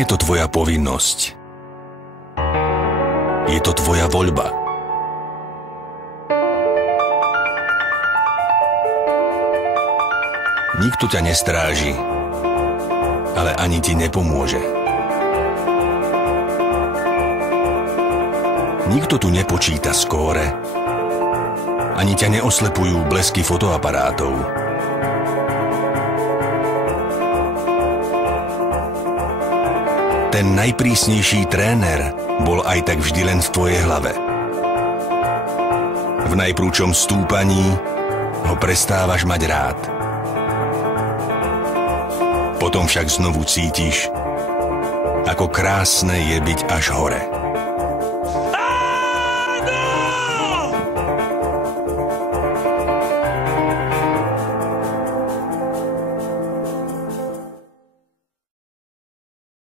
Nie je to tvoja povinnosť. Je to tvoja voľba. Nikto ťa nestráži, ale ani ti nepomôže. Nikto tu nepočíta skóre, ani ťa neoslepujú blesky fotoaparátov. Ten najprísnejší tréner bol aj tak vždy len v tvojej hlave. V najprúčom stúpaní ho prestávaš mať rád. Potom však znovu cítiš, ako krásne je byť až hore.